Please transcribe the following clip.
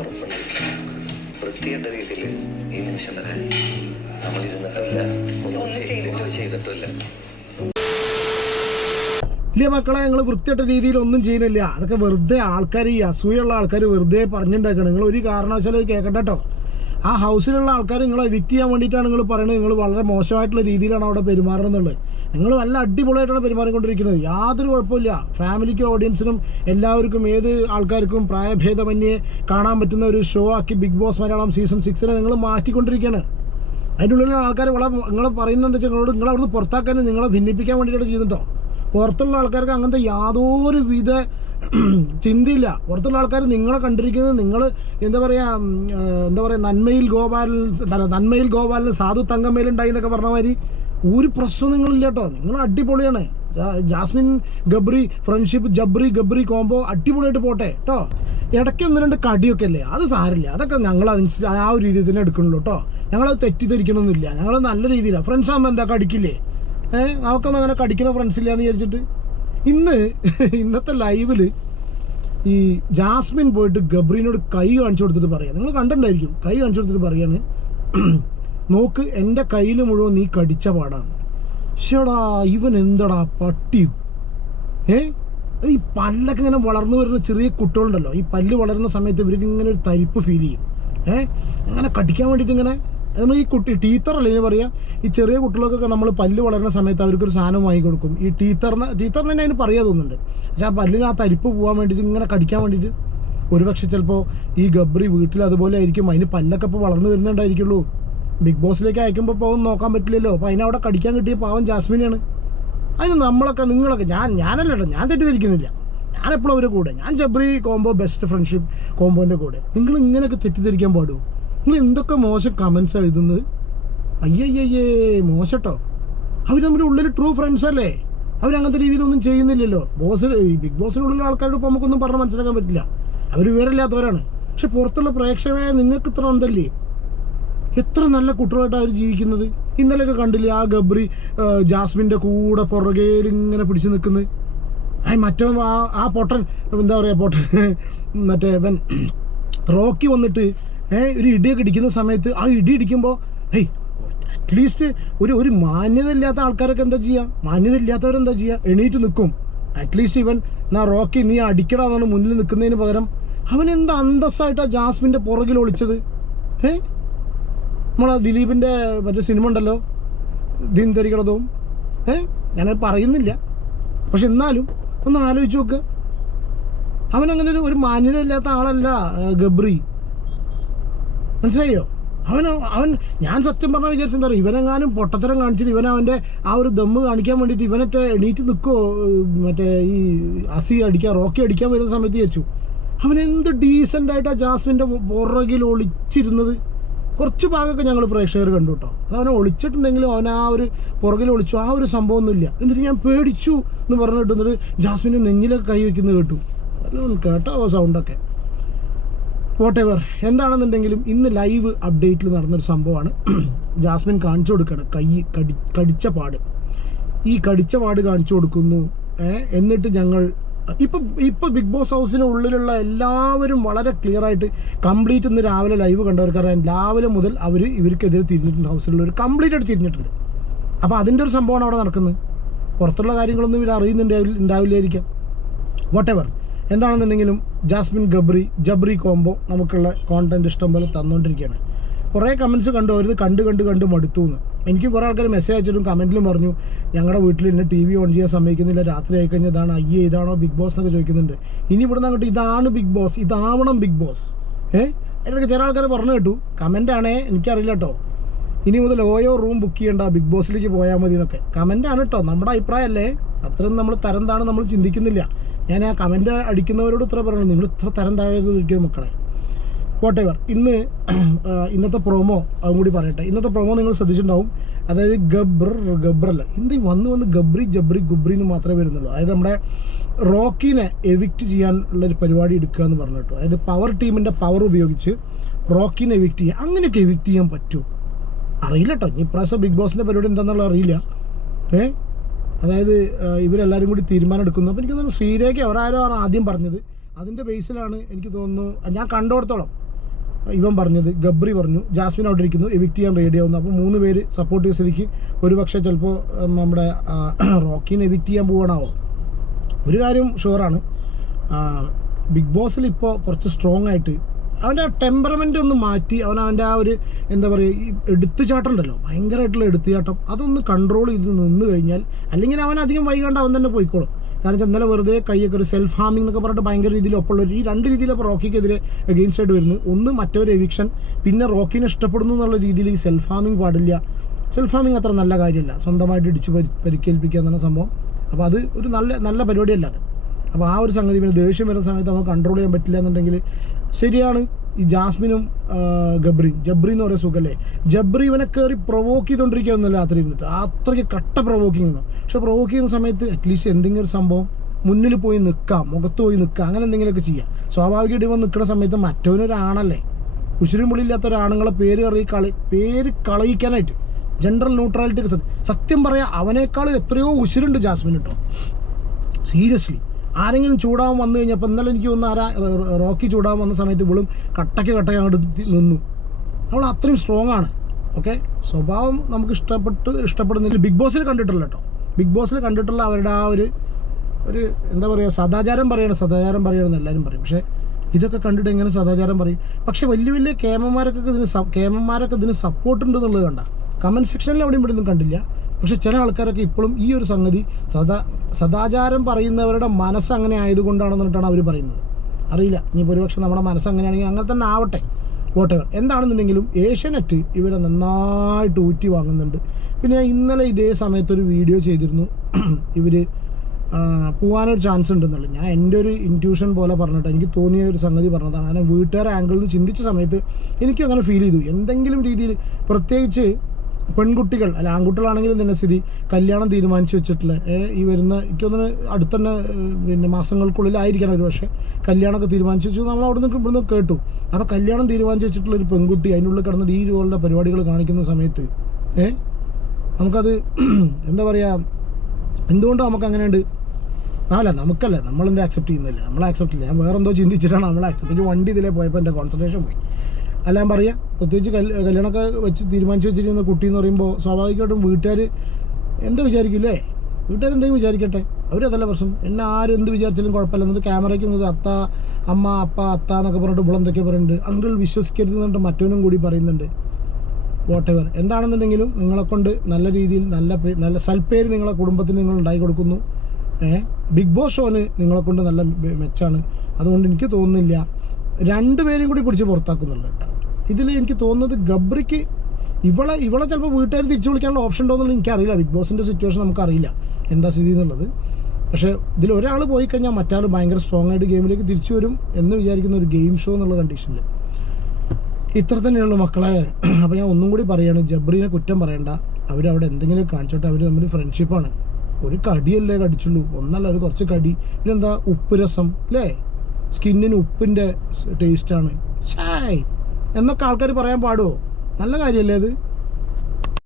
ഉറപ്പുണ്ട് വൃത്തിയേണ്ട രീതിയിൽ ഈ നിമിഷം വരെ നമ്മൾ ഇരുന്നിട്ടില്ല, ഒന്നും ചെയ്തിട്ടില്ല. ഇല്ല മക്കളെ, നിങ്ങൾ വൃത്തിയായിട്ട രീതിയിൽ ഒന്നും ചെയ്യുന്നില്ല. അതൊക്കെ വെറുതെ ആൾക്കാർ, ഈ അസൂയുള്ള ആൾക്കാർ വെറുതെ പറഞ്ഞിട്ടുണ്ടാക്കണം. നിങ്ങൾ ഒരു കാരണവശാലും കേൾക്കട്ടെ കേട്ടോ. ആ ഹൗസിലുള്ള ആൾക്കാർ നിങ്ങളെ എവിക്റ്റ് ചെയ്യാൻ വേണ്ടിയിട്ടാണ് നിങ്ങൾ പറയുന്നത്. നിങ്ങൾ വളരെ മോശമായിട്ടുള്ള രീതിയിലാണ് അവിടെ പെരുമാറുന്നത്. നിങ്ങൾ നല്ല അടിപൊളിയായിട്ടാണ് പെരുമാറിക്കൊണ്ടിരിക്കുന്നത്. യാതൊരു കുഴപ്പമില്ല. ഫാമിലിക്കും ഓഡിയൻസിനും എല്ലാവർക്കും ഏത് ആൾക്കാർക്കും പ്രായഭേദമന്യേ കാണാൻ പറ്റുന്ന ഒരു ഷോ ആക്കി ബിഗ് ബോസ് മലയാളം സീസൺ 6 നിങ്ങൾ മാറ്റിക്കൊണ്ടിരിക്കുകയാണ്. അതിൻ്റെ ഉള്ളിലുള്ള ആൾക്കാർ നിങ്ങൾ പറയുന്നത് എന്താ വെച്ചാൽ നിങ്ങൾ അവിടുന്ന് പുറത്താക്കാൻ, നിങ്ങളെ ഭിന്നിപ്പിക്കാൻ വേണ്ടിയിട്ട് ചെയ്യുന്നുണ്ടോ? പുറത്തുള്ള ആൾക്കാർക്ക് അങ്ങനത്തെ യാതൊരു വിധ ചിന്തയില്ല. പുറത്തുള്ള ആൾക്കാർ നിങ്ങളെ കണ്ടിരിക്കുന്നത് നിങ്ങൾ എന്താ പറയുക നന്മയിൽ ഗോപാലന് സാധു തങ്കമേലുണ്ടായി എന്നൊക്കെ പറഞ്ഞ മാതിരി ഒരു പ്രശ്നം നിങ്ങളില്ല കേട്ടോ. നിങ്ങൾ അടിപൊളിയാണ്. Jasmine Gabri friendship, Gabri combo അടിപൊളിയായിട്ട് പോട്ടെ കേട്ടോ. ഇടയ്ക്ക് 1-2 കടിയൊക്കെ അല്ലേ, അത് സാരില്ല. അതൊക്കെ ഞങ്ങൾ അതിന് ആ ഒരു രീതിയിൽ തന്നെ എടുക്കണുള്ളൂ കേട്ടോ. ഞങ്ങളത് തെറ്റിദ്ധരിക്കണമെന്നില്ല. ഞങ്ങൾ നല്ല രീതിയിലാണ്. ഫ്രണ്ട്സ് ആകുമ്പോൾ എന്താ കടിക്കില്ലേ? നമുക്കൊന്നും അങ്ങനെ കടിക്കണ ഫ്രണ്ട്സ് ഇല്ല എന്ന് വിചാരിച്ചിട്ട് ഇന്നത്തെ ലൈവിൽ ഈ ജാസ്മിൻ പോയിട്ട് ഗബ്രീനോട് കൈ കാണിച്ചു കൊടുത്തിട്ട് പറയാം. നിങ്ങൾ കണ്ടിട്ടുണ്ടായിരിക്കും. കൈ കാണിച്ചു കൊടുത്തിട്ട് പറയാണ്, നോക്ക് എൻ്റെ കയ്യിൽ മുഴുവൻ നീ കടിച്ച പാടാന്ന്. ശേടാ ഇവൻ എന്തടാ പട്ടിയോ? ഈ പല്ലൊക്കെ ഇങ്ങനെ വളർന്നു വരുന്ന ചെറിയ കുട്ടികളുണ്ടല്ലോ, ഈ പല്ല് വളരുന്ന സമയത്ത് ഇവർക്ക് ഇങ്ങനെ ഒരു തരിപ്പ് ഫീൽ ചെയ്യും. അങ്ങനെ കടിക്കാൻ വേണ്ടിയിട്ട് ഇങ്ങനെ നമ്മൾ ഈ ടീത്തറല്ലേ ഇനി പറയുക. ഈ ചെറിയ കുട്ടികൾക്കൊക്കെ നമ്മൾ പല്ല് വളരുന്ന സമയത്ത് അവർക്കൊരു സാധനം വാങ്ങി കൊടുക്കും. ഈ ടീത്തറിന് തന്നെ അതിന് പറയാൻ തോന്നുന്നുണ്ട്. പക്ഷെ ആ പല്ലിന് ആ തരിപ്പ് പോകാൻ വേണ്ടിയിട്ട് ഇങ്ങനെ കടിക്കാൻ വേണ്ടിയിട്ട് ഒരുപക്ഷെ ചിലപ്പോൾ ഈ ഗബ്രി വീട്ടിൽ അതുപോലെ ആയിരിക്കും. അതിന് പല്ലൊക്കെ ഇപ്പോൾ വളർന്നു വരുന്നുണ്ടായിരിക്കുള്ളൂ. ബിഗ് ബോസിലേക്ക് അയക്കുമ്പോൾ പോകും നോക്കാൻ പറ്റില്ലല്ലോ. അപ്പോൾ അതിനവിടെ കടിക്കാൻ കിട്ടിയ പാവം ജാസ്മിനെയാണ്. അതിന് നിങ്ങളൊക്കെ ഞാനല്ല കേട്ടോ, ഞാൻ തെറ്റിദ്ധരിക്കുന്നില്ല. ഞാനെപ്പോഴും അവരുടെ കൂടെ, ഞാൻ ജബ്രി കോംബോ ബെസ്റ്റ് ഫ്രണ്ട്ഷിപ്പ് കോംബോൻ്റെ കൂടെ. നിങ്ങൾ ഇങ്ങനെയൊക്കെ തെറ്റിദ്ധരിക്കാൻ പാടുമോ? നിങ്ങൾ എന്തൊക്കെ മോശം കമൻസ് എഴുതുന്നത്. അയ്യയ്യേ മോശട്ടോ. അവർ നമ്മുടെ ഉള്ളിൽ ട്രൂ ഫ്രണ്ട്സ് അല്ലേ. അവരങ്ങനത്തെ രീതിയിലൊന്നും ചെയ്യുന്നില്ലല്ലോ. ബിഗ് ബോസിനുള്ളിലുള്ള ആൾക്കാരോട് ഇപ്പോൾ നമുക്കൊന്നും പറഞ്ഞ് മനസ്സിലാക്കാൻ പറ്റില്ല. അവർ വിവരമില്ലാത്തവരാണ്. പക്ഷെ പുറത്തുള്ള പ്രേക്ഷകരായ നിങ്ങൾക്ക് ഇത്ര അന്തല്ലേ? എത്ര നല്ല കുട്ടികളായിട്ടാണ് അവർ ജീവിക്കുന്നത്. ഇന്നലെയൊക്കെ കണ്ടില്ലേ ആ ഗബ്രി ജാസ്മിൻ്റെ കൂടെ പുറകേൽ ഇങ്ങനെ പിടിച്ച് നിൽക്കുന്നത്. മറ്റോ ആ പൊട്ടൻ എന്താ പറയുക, മറ്റേ റോക്കി വന്നിട്ട് ഒരു ഇടിയൊക്കെ ഇടിക്കുന്ന സമയത്ത് ആ ഇടി ഇടിക്കുമ്പോൾ അറ്റ്ലീസ്റ്റ് ഒരു മാന്യത ഇല്ലാത്ത ആൾക്കാരൊക്കെ എന്താ ചെയ്യുക? മാന്യത ഇല്ലാത്തവരെന്താ ചെയ്യുക? എണീറ്റ് നിൽക്കും. അറ്റ്ലീസ്റ്റ് ഇവൻ റോക്കി നീ അടിക്കടാന്നാണ് മുന്നിൽ നിൽക്കുന്നതിന് പകരം അവൻ എന്താ അന്തസ്സായിട്ടാണ് ജാസ്മിൻ്റെ പുറകിൽ ഒളിച്ചത്. നമ്മളെ ദിലീപിൻ്റെ മറ്റേ സിനിമ ഉണ്ടല്ലോ, ദിൻതരികടതും. ഞാനത് പറയുന്നില്ല, പക്ഷെ എന്നാലും ഒന്ന് ആലോചിച്ച് നോക്കുക. അവനങ്ങനെ ഒരു മാന്യത ഇല്ലാത്ത ആളല്ല ഗബ്രി. മനസ്സിലായോ? അവൻ ഞാൻ സത്യം പറഞ്ഞാൽ വിചാരിച്ചെന്താ പറയുക, ഇവനെങ്ങാനും പൊട്ടത്തരം കാണിച്ചിട്ട് അവൻ്റെ ആ ഒരു ദമ്മ് കാണിക്കാൻ വേണ്ടിയിട്ട് ഇവനൊക്കെ എണീറ്റ് നിൽക്കുമോ? മറ്റേ ഈ റോക്കി അടിക്കാൻ വരുന്ന സമയത്ത് വിചാരിച്ചു അവനെന്ത് ഡീസൻ്റായിട്ടാണ് ജാസ്മിൻ്റെ പുറകിൽ ഒളിച്ചിരുന്നത്. കുറച്ച് ഭാഗമൊക്കെ ഞങ്ങൾ പ്രേക്ഷകർ കണ്ടു കേട്ടോ. അത് അവനെ ഒളിച്ചിട്ടുണ്ടെങ്കിലും അവൻ ആ ഒരു പുറകിൽ ഒളിച്ചു, ആ ഒരു സംഭവമൊന്നുമില്ല. എന്നിട്ട് ഞാൻ പേടിച്ചു എന്ന് പറഞ്ഞിട്ട് എന്നിട്ട് ജാസ്മിൻ്റെ നെഞ്ഞിലൊക്കെ കൈ വയ്ക്കുന്നത് കേട്ടു. അല്ല കേട്ടോ ആ സൗണ്ടൊക്കെ. വോട്ടെവർ എന്താണെന്നുണ്ടെങ്കിലും ഇന്ന് ലൈവ് അപ്ഡേറ്റിൽ നടന്നൊരു സംഭവമാണ്. ജാസ്മിൻ കാണിച്ചു കൊടുക്കുകയാണ് കടിച്ച പാട്. ഈ കടിച്ച പാട് കാണിച്ചു കൊടുക്കുന്നു. എന്നിട്ട് ഞങ്ങൾ ഇപ്പം ബിഗ് ബോസ് ഹൗസിനുള്ളിലുള്ള എല്ലാവരും വളരെ ക്ലിയർ ആയിട്ട് കംപ്ലീറ്റ് ഇന്ന് രാവിലെ ലൈവ് കണ്ടവർക്കറിയാം. രാവിലെ മുതൽ ഇവർക്കെതിരെ തിരിഞ്ഞിട്ടുണ്ട്. ഹൗസിലുള്ളവർ കംപ്ലീറ്റ് ആയിട്ട് തിരിഞ്ഞിട്ടുണ്ട്. അപ്പോൾ അതിൻ്റെ ഒരു സംഭവമാണ് അവിടെ നടക്കുന്നത്. പുറത്തുള്ള കാര്യങ്ങളൊന്നും ഇവർ ഉണ്ടാവില്ലായിരിക്കാം. വോട്ടെവർ എന്താണെന്നുണ്ടെങ്കിലും ജാസ്മിൻ ജബ്രി കോംബോ നമുക്കുള്ള കോണ്ടന്റ് ഇഷ്ടം പോലെ തന്നുകൊണ്ടിരിക്കുകയാണ്. കുറേ കമൻസ് കണ്ടു, അവരത് കണ്ട് മടുത്തു എന്ന്. എനിക്കും കുറേ ആൾക്കാർ മെസ്സേജ് അയച്ചിട്ടും കമൻറ്റിലും പറഞ്ഞു ഞങ്ങളുടെ വീട്ടിൽ ഇന്ന് TV ഓൺ ചെയ്യാൻ സമ്മതിക്കുന്നില്ല, രാത്രി ആയിക്കഴിഞ്ഞാൽ ഇതാണോ ബിഗ് ബോസ് എന്നൊക്കെ ചോദിക്കുന്നുണ്ട്. ഇനി ഇവിടുന്ന് അങ്ങോട്ട് ഇതാണ് ബിഗ് ബോസ്, ഇതാവണം ബിഗ് ബോസ്. അതിലൊക്കെ ചില ആൾക്കാർ പറഞ്ഞു കേട്ടു. കമൻറ്റാണേ, എനിക്കറിയില്ല കേട്ടോ. ഇനി മുതൽ ഓയോ റൂം ബുക്ക് ചെയ്യേണ്ട, ബിഗ് ബോസിലേക്ക് പോയാൽ മതി എന്നൊക്കെ കമൻറ്റാണ് കേട്ടോ. നമ്മുടെ അഭിപ്രായമല്ലേ, അത്രയും നമ്മൾ തരം താഴെ നമ്മൾ ചിന്തിക്കുന്നില്ല. ഞാൻ ആ കമൻറ്റ് അടിക്കുന്നവരോട് ഇത്ര പറയണം, നിങ്ങൾ ഇത്ര തരം താഴെ ഇരിക്കും മക്കളെ. വോട്ടെവർ ഇന്നത്തെ പ്രൊമോ അതും കൂടി പറയട്ടെ. ഇന്നത്തെ പ്രൊമോ നിങ്ങൾ ശ്രദ്ധിച്ചിട്ടുണ്ടാവും. അതായത് ഗബ്രല്ല എന്ത് വന്ന് ജബ്രി ഗുബ്രി എന്ന് മാത്രമേ വരുന്നുള്ളൂ. അതായത് നമ്മുടെ റോക്കിനെ എവിക്റ്റ് ചെയ്യാനുള്ളൊരു പരിപാടി എടുക്കുക എന്ന് പറഞ്ഞു കേട്ടോ. അതായത് പവർ ടീമിൻ്റെ പവർ ഉപയോഗിച്ച് റോക്കിനെ എവിക്റ്റ് ചെയ്യുക. അങ്ങനെയൊക്കെ എവിക്റ്റ് ചെയ്യാൻ പറ്റുമോ അറിയില്ല കേട്ടോ. ഈ പ്രാവശ്യം ബിഗ് ബോസിൻ്റെ പരിപാടി എന്താണെന്നുള്ളത് അറിയില്ല. അതായത് ഇവരെല്ലാവരും കൂടി തീരുമാനം എടുക്കുന്നു. അപ്പോൾ എനിക്ക് തോന്നുന്നു ശ്രീരേഖ അവരാരോ ആണ് ആദ്യം പറഞ്ഞത്. അതിൻ്റെ ബേസിലാണ് എനിക്ക് തോന്നുന്നു, ഞാൻ കണ്ടോടത്തോളം ഇവൻ പറഞ്ഞത്, ഗബ്രി പറഞ്ഞു ജാസ്മിൻ അവിടെ ഇരിക്കുന്നു, എവിക്റ്റ് ചെയ്യാൻ റെഡി ആവുന്നു. അപ്പോൾ 3 പേര് സപ്പോർട്ട് ചെയ്ത സ്ഥിതിക്ക് ഒരു പക്ഷേ ചിലപ്പോൾ നമ്മുടെ റോക്കിനെ എവിക്റ്റ് ചെയ്യാൻ പോകണാവോ. ഒരു കാര്യം ഷുവറാണ്, ബിഗ് ബോസിൽ ഇപ്പോൾ കുറച്ച് സ്ട്രോങ് ആയിട്ട് അവൻ്റെ ആ ടെമ്പറമെൻ്റ് ഒന്ന് മാറ്റി അവൻ്റെ ആ ഒരു എന്താ പറയുക ഈ എടുത്തുചാട്ടം ഉണ്ടല്ലോ, ഭയങ്കരമായിട്ടുള്ള എടുത്തുചാട്ടം, അതൊന്ന് കൺട്രോൾ ചെയ്ത് നിന്ന് കഴിഞ്ഞാൽ, അല്ലെങ്കിൽ അവൻ അധികം വൈകാണ്ട് അവൻ തന്നെ പോയിക്കോളും. കാരണം ഇന്നലെ വെറുതെ കൈയൊക്കെ ഒരു സെൽഫ് ഹാമിംഗ് എന്നൊക്കെ പറഞ്ഞിട്ട് ഭയങ്കര രീതിയിൽ ഒപ്പമുള്ള ഈ 2 രീതിയിലപ്പോൾ റോക്കിക്കെതിരെ അഗെയിൻസ്റ്റ് ആയിട്ട് വരുന്നത്. ഒന്ന് മറ്റൊരു എവിക്ഷൻ, പിന്നെ റോക്കിനെ ഇഷ്ടപ്പെടുന്നു എന്നുള്ള രീതിയിൽ ഈ സെൽഫ് ഹാമിംഗ് പാടില്ല. സെൽഫ് ഹാമിംഗ് അത്ര നല്ല കാര്യമല്ല, സ്വന്തമായിട്ട് ഇടിച്ച് പരിക്കേൽപ്പിക്കുക എന്നുള്ള സംഭവം. അപ്പോൾ അത് ഒരു നല്ല പരിപാടിയല്ല അത്. അപ്പോൾ ആ ഒരു സംഗതി പിന്നെ ദേഷ്യം വരുന്ന സമയത്ത് നമുക്ക് കൺട്രോൾ ചെയ്യാൻ പറ്റില്ല എന്നുണ്ടെങ്കിൽ ശരിയാണ്. ഈ ജാസ്മിനും ജബ്രി എന്ന് പറയുന്ന സുഖല്ലേ, ജബ്രി ഇവനെ കയറി പ്രൊവോക്ക് ചെയ്തുകൊണ്ടിരിക്കുകയെന്നല്ല രാത്രി ഇരുന്നിട്ട്, അത്രയ്ക്ക് കട്ട പ്രൊവോക്കിങ്. പക്ഷെ പ്രൊവോക്ക് ചെയ്യുന്ന സമയത്ത് അറ്റ്ലീസ്റ്റ് എന്തെങ്കിലും ഒരു സംഭവം മുന്നിൽ പോയി നിൽക്കാം, മുഖത്ത് പോയി നിൽക്കാം, അങ്ങനെ എന്തെങ്കിലുമൊക്കെ ചെയ്യാം. സ്വാഭാവികമായിട്ട് ഇവൻ നിൽക്കുന്ന സമയത്ത് മറ്റവനൊരാണല്ലേ, ഉശിരും പുള്ളിയില്ലാത്ത ഒരാണുങ്ങളെ പേര് കളയിക്കാനായിട്ട് ജനറൽ ന്യൂട്രാലിറ്റി സത്യം പറയാം, അവനേക്കാൾ എത്രയോ ഉശിരുണ്ട് ജാസ്മിൻ കേട്ടോ, സീരിയസ്ലി. ആരെങ്കിലും ചൂടാവാൻ വന്നു കഴിഞ്ഞപ്പോൾ ഇന്നലെ എനിക്ക് തോന്നുന്നു റോക്കി ചൂടാവാൻ വന്ന സമയത്ത് ഇവളും കട്ടയ്ക്ക് അങ്ങോട്ട് നിന്നു. അവൾ അത്രയും സ്ട്രോങ് ആണ്. ഓക്കെ, സ്വഭാവം നമുക്ക് ഇഷ്ടപ്പെടുന്നില്ല. ബിഗ് ബോസിൽ കണ്ടിട്ടില്ല കേട്ടോ, ബിഗ് ബോസിൽ കണ്ടിട്ടുള്ള അവരുടെ ആ ഒരു എന്താ പറയുക സദാചാരം പറയണമെന്ന് എല്ലാവരും പറയും. പക്ഷേ ഇതൊക്കെ കണ്ടിട്ട് എങ്ങനെ സദാചാരം പറയും? പക്ഷെ വലിയ കേമന്മാരൊക്കെ ഇതിന് സപ്പോർട്ട് ഉണ്ട് എന്നുള്ളത് കണ്ട കമൻറ്റ് സെക്ഷനിൽ അവിടെയും ഇവിടെ ഒന്നും കണ്ടില്ല. പക്ഷെ ചില ആൾക്കാരൊക്കെ ഇപ്പോഴും ഈ ഒരു സംഗതി സദാചാരം പറയുന്നവരുടെ മനസ്സ് അങ്ങനെ ആയതുകൊണ്ടാണെന്നിട്ടാണ് അവർ പറയുന്നത്. അറിയില്ല, ഇനിയിപ്പോൾ ഒരുപക്ഷെ നമ്മുടെ മനസ്സ് അങ്ങനെയാണെങ്കിൽ അങ്ങനെ തന്നെ ആവട്ടെ, വോട്ടെവർ. എന്താണെന്നുണ്ടെങ്കിലും ഏഷ്യാനെറ്റ് ഇവരെ നന്നായിട്ട് ഊറ്റി വാങ്ങുന്നുണ്ട്. പിന്നെ ഇന്നലെ ഇതേ സമയത്തൊരു വീഡിയോ ചെയ്തിരുന്നു, ഇവർ പോകാനൊരു ചാൻസ് ഉണ്ടെന്നുള്ളത്. ഞാൻ എൻ്റെ ഒരു ഇൻറ്റ്യൂഷൻ പോലെ പറഞ്ഞിട്ട് എനിക്ക് തോന്നിയ ഒരു സംഗതി പറഞ്ഞതാണ്. കാരണം വീട്ടുകാരെ ആംഗിളിൽ നിന്ന് ചിന്തിച്ച സമയത്ത് എനിക്കും അങ്ങനെ ഫീൽ ചെയ്തു. എന്തെങ്കിലും രീതിയിൽ പ്രത്യേകിച്ച് പെൺകുട്ടികൾ അല്ല ആൺകുട്ടികളാണെങ്കിലും തന്നെ സ്ഥിതി കല്യാണം തീരുമാനിച്ച് വെച്ചിട്ടുള്ള ഈ വരുന്ന എനിക്കൊന്ന് അടുത്തന്നെ പിന്നെ മാസങ്ങൾക്കുള്ളിലായിരിക്കണം ഒരു പക്ഷേ കല്യാണമൊക്കെ തീരുമാനിച്ച് വെച്ചു. നമ്മൾ അവിടെ നിന്ന് ഇവിടുന്ന് കേട്ടു. അപ്പോൾ കല്യാണം തീരുമാനിച്ച് വെച്ചിട്ടുള്ള ഒരു പെൺകുട്ടി അതിൻ്റെ ഉള്ളിൽ കിടന്നിട്ട് ഈ പോലുള്ള പരിപാടികൾ കാണിക്കുന്ന സമയത്ത് നമുക്കത് എന്താ പറയുക, എന്തുകൊണ്ടും നമുക്ക് അങ്ങനെയുണ്ട്. നമുക്കല്ല, നമ്മളെന്താ ആക്സെപ്റ്റ് ചെയ്യുന്നില്ല, നമ്മൾ ആക്സെപ്റ്റ് ഇല്ല. ഞാൻ വേറെ എന്തോ ചിന്തിച്ചിട്ടാണ് നമ്മൾ ആക്സെപ്റ്റ്. എനിക്ക് വണ്ടി ഇതിലേ പോയപ്പോൾ എൻ്റെ കോൺസെൻട്രേഷൻ പോയി. അല്ല ഞാൻ പറയാം, പ്രത്യേകിച്ച് കല്യാണമൊക്കെ വെച്ച് തീരുമാനിച്ച് വെച്ചിരിക്കുന്ന കുട്ടി എന്ന് പറയുമ്പോൾ സ്വാഭാവികമായിട്ടും വീട്ടുകാർ എന്താ വിചാരിക്കില്ലേ? വീട്ടുകാരെന്തെങ്കിലും വിചാരിക്കട്ടെ, അവരതല്ല പ്രശ്നം. എന്നെ ആരും എന്ത് വിചാരിച്ചാലും കുഴപ്പമില്ല. എന്നിട്ട് ക്യാമറയ്ക്ക് വന്നത് അത്ത അമ്മ അപ്പ അത്ത എന്നൊക്കെ പറഞ്ഞിട്ട് ഇവിടെ എന്തൊക്കെ പറയുന്നുണ്ട്. അങ്കിൾ വിശ്വസിക്കരുത് എന്നിട്ട് മറ്റവനും കൂടി പറയുന്നുണ്ട്. വോട്ടെവർ എന്താണെന്നുണ്ടെങ്കിലും നിങ്ങളെക്കൊണ്ട് നല്ല രീതിയിൽ നല്ല സൽപ്പേര് നിങ്ങളെ കുടുംബത്തിന് നിങ്ങൾ ഉണ്ടാക്കി കൊടുക്കുന്നു. ബിഗ് ബോസ് ഷോന് നിങ്ങളെക്കൊണ്ട് നല്ല മെച്ചാണ്. അതുകൊണ്ട് എനിക്ക് തോന്നുന്നില്ല 2 പേരും കൂടി പിടിച്ച് പുറത്താക്കുന്നുണ്ട് കേട്ടോ. ഇതിൽ എനിക്ക് തോന്നുന്നത് ഗബ്രിക്ക് ഇവളെ ചിലപ്പോൾ വീട്ടുകാർ തിരിച്ചു വിളിക്കാനുള്ള ഓപ്ഷൻ ഉണ്ടോ എന്നുള്ളത് എനിക്കറിയില്ല. ബിഗ് ബോസിൻ്റെ സിറ്റുവേഷൻ നമുക്കറിയില്ല എന്താ സ്ഥിതി എന്നുള്ളത്. പക്ഷേ ഇതിൽ ഒരാൾ പോയി കഴിഞ്ഞാൽ മറ്റാൾ ഭയങ്കര സ്ട്രോങ് ആയിട്ട് ഗെയിമിലേക്ക് തിരിച്ചു വരും എന്ന് വിചാരിക്കുന്ന ഒരു ഗെയിം ഷോ എന്നുള്ള കണ്ടീഷനിൽ ഇത്ര തന്നെയുള്ളൂ മക്കളെ. അപ്പോൾ ഞാൻ ഒന്നും കൂടി പറയുകയാണ്, ജബ്രീനെ കുറ്റം പറയണ്ട. അവരവിടെ എന്തെങ്കിലും കാണിച്ചോട്ടെ, അവർ തമ്മിൽ ഫ്രണ്ട്ഷിപ്പാണ്. ഒരു കടിയല്ലേ കടിച്ചുള്ളൂ, ഒന്നല്ല ഒരു കുറച്ച് കടി. പിന്നെന്താ ഉപ്പ് രസം അല്ലേ, സ്കിന്നിന് ഉപ്പിൻ്റെ ടേസ്റ്റാണ് ഷായ് എന്നൊക്കെ ആൾക്കാർ പറയാൻ പാടുമോ? നല്ല കാര്യമല്ലേ അത്?